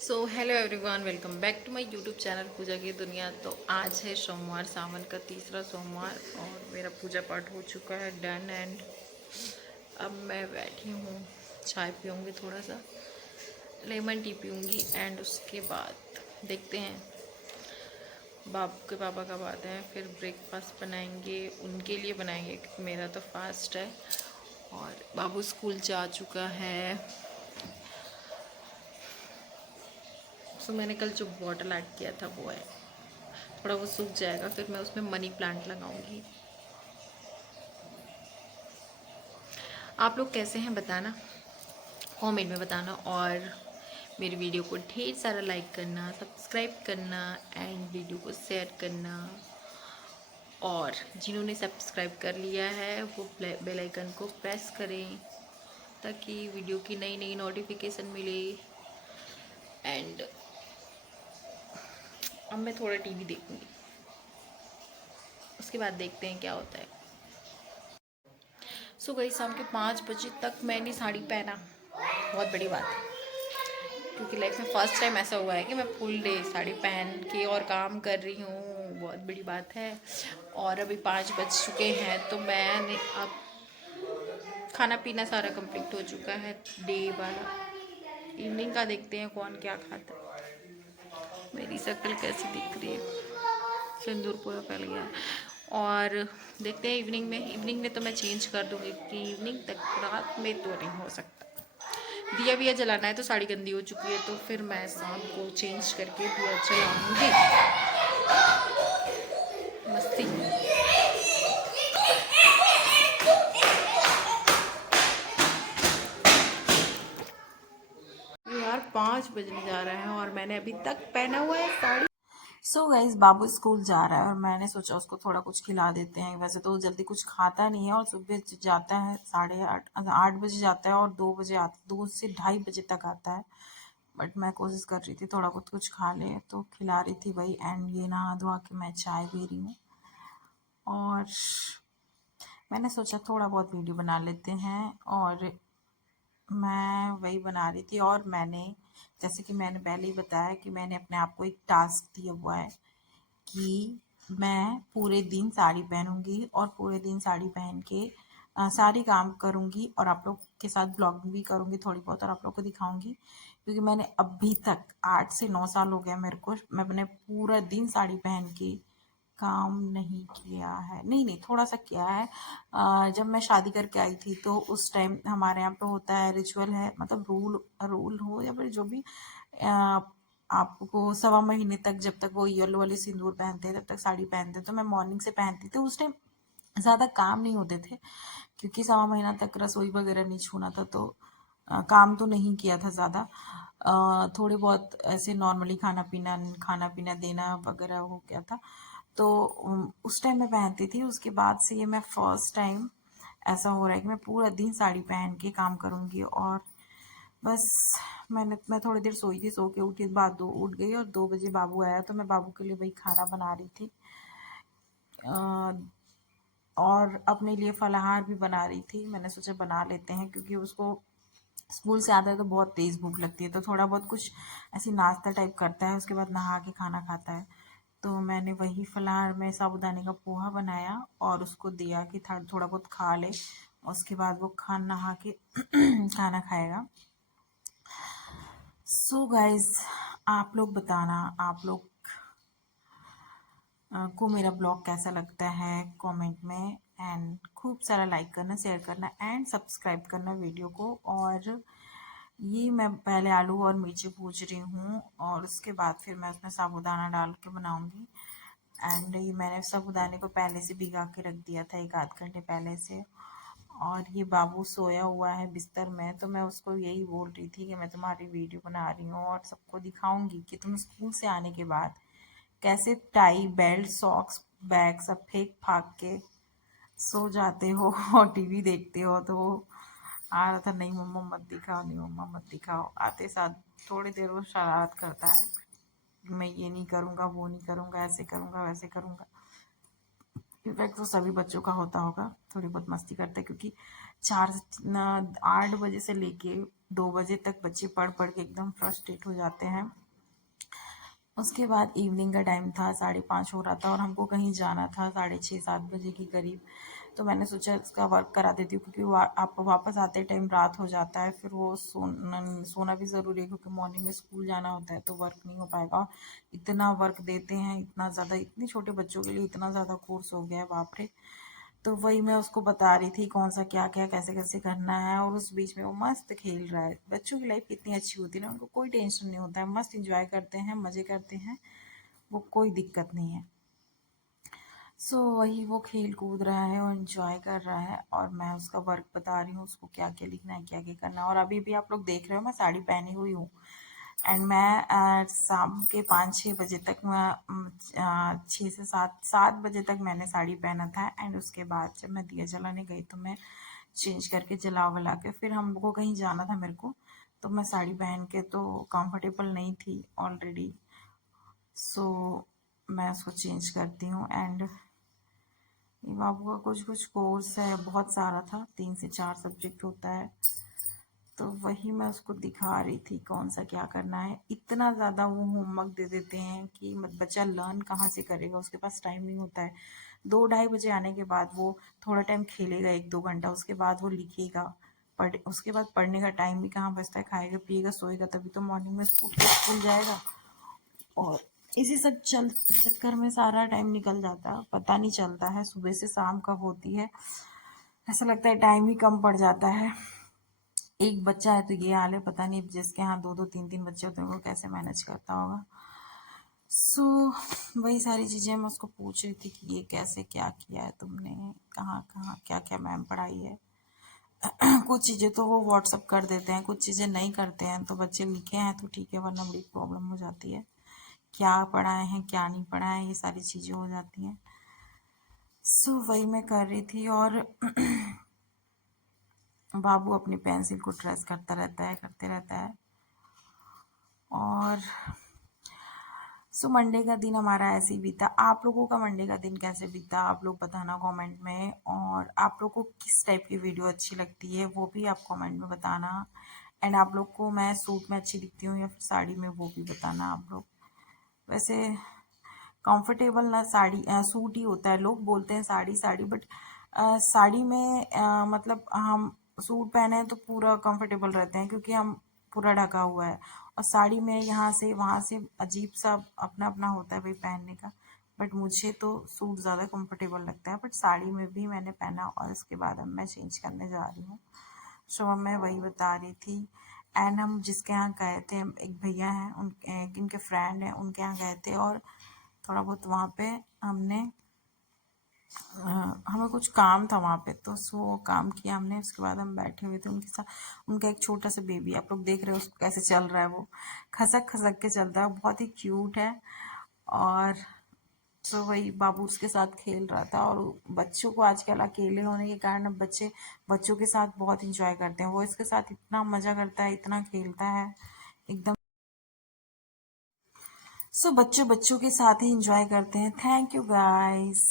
So hello everyone, welcome back to my YouTube channel Pooja की दुनिया। तो आज है सोमवार, सावन का तीसरा सोमवार और मेरा पूजा पाठ हो चुका है डन। एंड अब मैं बैठी हूँ, चाय पीऊँगी, थोड़ा सा लेमन टी पीऊँगी एंड उसके बाद देखते हैं बाबू के पापा कब आते हैं। फिर ब्रेकफास्ट बनाएंगे, उनके लिए बनाएंगे क्योंकि मेरा तो फास्ट है। और बाबू स्कूल जा चुका है। सो मैंने कल जो बॉटल ऐड किया था वो है, थोड़ा वो सूख जाएगा, फिर मैं उसमें मनी प्लांट लगाऊंगी। आप लोग कैसे हैं बताना, कमेंट में बताना। और मेरी वीडियो को ढेर सारा लाइक करना, सब्सक्राइब करना एंड वीडियो को शेयर करना। और जिन्होंने सब्सक्राइब कर लिया है वो बेल आइकन को प्रेस करें ताकि वीडियो की नई नई नोटिफिकेशन मिले। एंड अब मैं थोड़ा टीवी देखूंगी, उसके बाद देखते हैं क्या होता है। सो गई शाम के 5 बजे तक मैंने साड़ी पहना, बहुत बड़ी बात है क्योंकि लाइफ में फर्स्ट टाइम ऐसा हुआ है कि मैं फुल डे साड़ी पहन के और काम कर रही हूँ, बहुत बड़ी बात है। और अभी 5 बज चुके हैं तो मैंने अब खाना पीना सारा कंप्लीट हो चुका है डे वाला। इवनिंग का देखते हैं कौन क्या खाता है। मेरी शक्ल कैसी दिख रही है, सिंदूर पूरा फैल गया है। और देखते हैं इवनिंग में तो मैं चेंज कर दूँगी कि इवनिंग तक, रात में तो नहीं हो सकता। दिया विया जलाना है तो साड़ी गंदी हो चुकी है, तो फिर मैं शाम को चेंज करके दिया जलाऊंगी। मस्ती। यार 5 बजने जा रहे हैं और मैंने अभी तक पहना हुआ है साड़ी। सो गाइस, बाबू स्कूल जा रहा है और मैंने सोचा उसको थोड़ा कुछ खिला देते हैं। वैसे तो वो जल्दी कुछ खाता नहीं है और सुबह जाता है 8:30, 8 बजे जाता है और 2 बजे 2 से 2:30 बजे तक आता है। बट मैं कोशिश कर रही थी थोड़ा बहुत कुछ खा ले, तो खिला रही थी भाई। एंड ये नहा धोआ के मैं चाय पी रही हूँ और मैंने सोचा थोड़ा बहुत वीडियो बना लेते हैं। और मैं वही बना रही थी। और मैंने, जैसे कि मैंने पहले ही बताया कि मैंने अपने आप को एक टास्क दिया हुआ है कि मैं पूरे दिन साड़ी पहनूंगी और पूरे दिन साड़ी पहन के सारी काम करूंगी और आप लोग के साथ ब्लॉगिंग भी करूंगी थोड़ी बहुत और आप लोग को दिखाऊंगी। क्योंकि मैंने अभी तक 8 से 9 साल हो गया मेरे को, मैं अपने पूरा दिन साड़ी पहन के काम नहीं किया है। नहीं नहीं, थोड़ा सा किया है। जब मैं शादी करके आई थी तो उस टाइम हमारे यहाँ पे होता है, रिचुअल है, मतलब रूल रूल हो या फिर जो भी, अ, आपको 1.25 महीने तक, जब तक वो येलो वाली सिंदूर पहनते हैं तब तक साड़ी पहनते हैं। तो मैं मॉर्निंग से पहनती थी, उस टाइम ज़्यादा काम नहीं होते थे क्योंकि 1.25 महीना तक रसोई वगैरह नहीं छूना था। तो काम तो नहीं किया था ज़्यादा। थोड़े बहुत ऐसे नॉर्मली खाना पीना देना वगैरह हो गया था। तो उस टाइम मैं पहनती थी। उसके बाद से ये मैं फर्स्ट टाइम ऐसा हो रहा है कि मैं पूरा दिन साड़ी पहन के काम करूँगी। और बस मैं थोड़ी देर सोई थी, सो के उठी, बाद दो उठ गई और 2 बजे बाबू आया तो मैं बाबू के लिए वही खाना बना रही थी। और अपने लिए फलाहार भी बना रही थी। मैंने सोचा बना लेते हैं क्योंकि उसको स्कूल से आता है तो बहुत तेज़ भूख लगती है, तो थोड़ा बहुत कुछ ऐसी नाश्ता टाइप करता है, उसके बाद नहा के खाना खाता है। तो मैंने वही फलाहार में साबूदाने का पोहा बनाया और उसको दिया कि थोड़ा बहुत खा ले। उसके बाद वो नहा के खाना खाएगा। सो गाइज, आप लोग बताना, आप लोग को मेरा ब्लॉग कैसा लगता है कमेंट में। एंड खूब सारा लाइक करना, शेयर करना एंड सब्सक्राइब करना वीडियो को। और ये मैं पहले आलू और मिर्ची भूज रही हूँ और उसके बाद फिर मैं उसमें साबूदाना डाल के बनाऊँगी। एंड ये मैंने साबूदाने को पहले से भिगा के रख दिया था 1 आध घंटे पहले से। और ये बाबू सोया हुआ है बिस्तर में, तो मैं उसको यही बोल रही थी कि मैं तुम्हारी वीडियो बना रही हूँ और सबको दिखाऊंगी कि तुम स्कूल से आने के बाद कैसे टाई बेल्ट सॉक्स बैग सब फेंक फाक के सो जाते हो और टीवी देखते हो। तो वो आ रहा था, नहीं मम्मा मत दिखाओ, नहीं मम्मा मत दिखाओ। आते साथ थोड़ी देर वो शरारत करता है, मैं ये नहीं करूँगा, वो नहीं करूँगा, ऐसे करूँगा, वैसे करूँगा। इनफैक्ट वो सभी बच्चों का होता होगा, थोड़ी बहुत मस्ती करते हैं क्योंकि 8 बजे से लेके 2 बजे तक बच्चे पढ़ पढ़ के एकदम फ्रस्ट्रेट हो जाते हैं। उसके बाद इवनिंग का टाइम था, 5:30 हो रहा था और हमको कहीं जाना था 6:30-7 बजे के करीब। तो मैंने सोचा इसका वर्क करा देती हूँ, क्योंकि आप वापस आते टाइम रात हो जाता है, फिर वो सोना भी ज़रूरी है, क्योंकि मॉर्निंग में स्कूल जाना होता है, तो वर्क नहीं हो पाएगा। और इतना वर्क देते हैं, इतना ज़्यादा, इतने छोटे बच्चों के लिए इतना ज़्यादा कोर्स हो गया है, बाप रे। तो वही मैं उसको बता रही थी कौन सा क्या क्या कैसे कैसे करना है, और उस बीच में वो मस्त खेल रहा है। बच्चों की लाइफ कितनी अच्छी होती है ना, उनको कोई टेंशन नहीं होता है, मस्त इंजॉय करते हैं, मज़े करते हैं, वो कोई दिक्कत नहीं है। वही वो खेल कूद रहा है और इंजॉय कर रहा है, और मैं उसका वर्क बता रही हूँ उसको क्या क्या लिखना है, क्या क्या करना है। और अभी भी आप लोग देख रहे हो मैं साड़ी पहनी हुई हूँ, एंड मैं शाम के 5-6 बजे तक मैं 6 से 7 बजे तक मैंने साड़ी पहना था। एंड उसके बाद जब मैं दिया जलाने गई तो मैं चेंज करके जला वला के, फिर हम लोग को कहीं जाना था मेरे को, तो मैं साड़ी पहन के तो कंफर्टेबल नहीं थी ऑलरेडी। सो मैं उसको चेंज करती हूँ। एंड ये बाबू का कुछ कुछ कोर्स है, बहुत सारा था, 3 से 4 सब्जेक्ट होता है। तो वही मैं उसको दिखा रही थी कौन सा क्या करना है। इतना ज़्यादा वो होमवर्क दे देते हैं कि बच्चा लर्न कहाँ से करेगा, उसके पास टाइम नहीं होता है। 2-2:30 बजे आने के बाद वो थोड़ा टाइम खेलेगा, 1-2 घंटा, उसके बाद वो लिखेगा। उसके बाद पढ़ने का टाइम भी कहाँ बचता है, खाएगा पिएगा सोएगा, तभी तो मॉर्निंग में स्कूल जाएगा। और इसी सब चक्कर में सारा टाइम निकल जाता है, पता नहीं चलता है सुबह से शाम कब होती है। ऐसा लगता है टाइम ही कम पड़ जाता है। एक बच्चा है तो ये हाल है, पता नहीं जिसके यहाँ 2-2 3-3 बच्चे होते हैं वो कैसे मैनेज करता होगा। सो वही सारी चीज़ें मैं उसको पूछ रही थी कि ये कैसे क्या किया है तुमने, कहाँ कहाँ क्या क्या मैम पढ़ाई है। कुछ चीज़ें तो वो व्हाट्सअप कर देते हैं, कुछ चीज़ें नहीं करते हैं, तो बच्चे लिखे हैं तो ठीक है, वरना बड़ी प्रॉब्लम हो जाती है। क्या पढ़ाए हैं क्या नहीं पढ़ाए, ये सारी चीज़ें हो जाती हैं। वही मैं कर रही थी, और बाबू अपनी पेंसिल को ट्रेस करता रहता है, करते रहता है। और मंडे का दिन हमारा ऐसे ही बीता। आप लोगों का मंडे का दिन कैसे बीता आप लोग बताना कमेंट में, और आप लोग को किस टाइप की वीडियो अच्छी लगती है वो भी आप कमेंट में बताना। एंड आप लोग को मैं सूट में अच्छी दिखती हूँ या फिर साड़ी में, वो भी बताना आप लोग। वैसे कंफर्टेबल ना साड़ी सूट ही होता है, लोग बोलते हैं साड़ी साड़ी, बट साड़ी में मतलब हम सूट पहने हैं तो पूरा कंफर्टेबल रहते हैं, क्योंकि हम पूरा ढका हुआ है। और साड़ी में यहाँ से वहाँ से अजीब सा अपना अपना होता है भाई पहनने का। बट मुझे तो सूट ज़्यादा कंफर्टेबल लगता है, बट साड़ी में भी मैंने पहना, और उसके बाद अब मैं चेंज करने जा रही हूँ। मैं वही बता रही थी। एंड हम जिसके यहाँ गए थे, एक भैया हैं, उनके इनके फ्रेंड हैं, उनके यहाँ गए थे, और थोड़ा बहुत वहाँ पे हमने हमें कुछ काम था वहाँ पे, तो वो काम किया हमने। उसके बाद हम बैठे हुए थे उनके साथ। उनका एक छोटा सा बेबी, आप लोग देख रहे हो उसको कैसे चल रहा है, वो खसक खसक के चलता है, बहुत ही क्यूट है। और वही बाबू उसके साथ खेल रहा था। और बच्चों को आजकल अकेले होने के कारण अब बच्चे बच्चों के साथ बहुत इंजॉय करते हैं, वो इसके साथ इतना मज़ा करता है, इतना खेलता है एकदम। बच्चों बच्चों के साथ ही इंजॉय करते हैं। Thank you guys.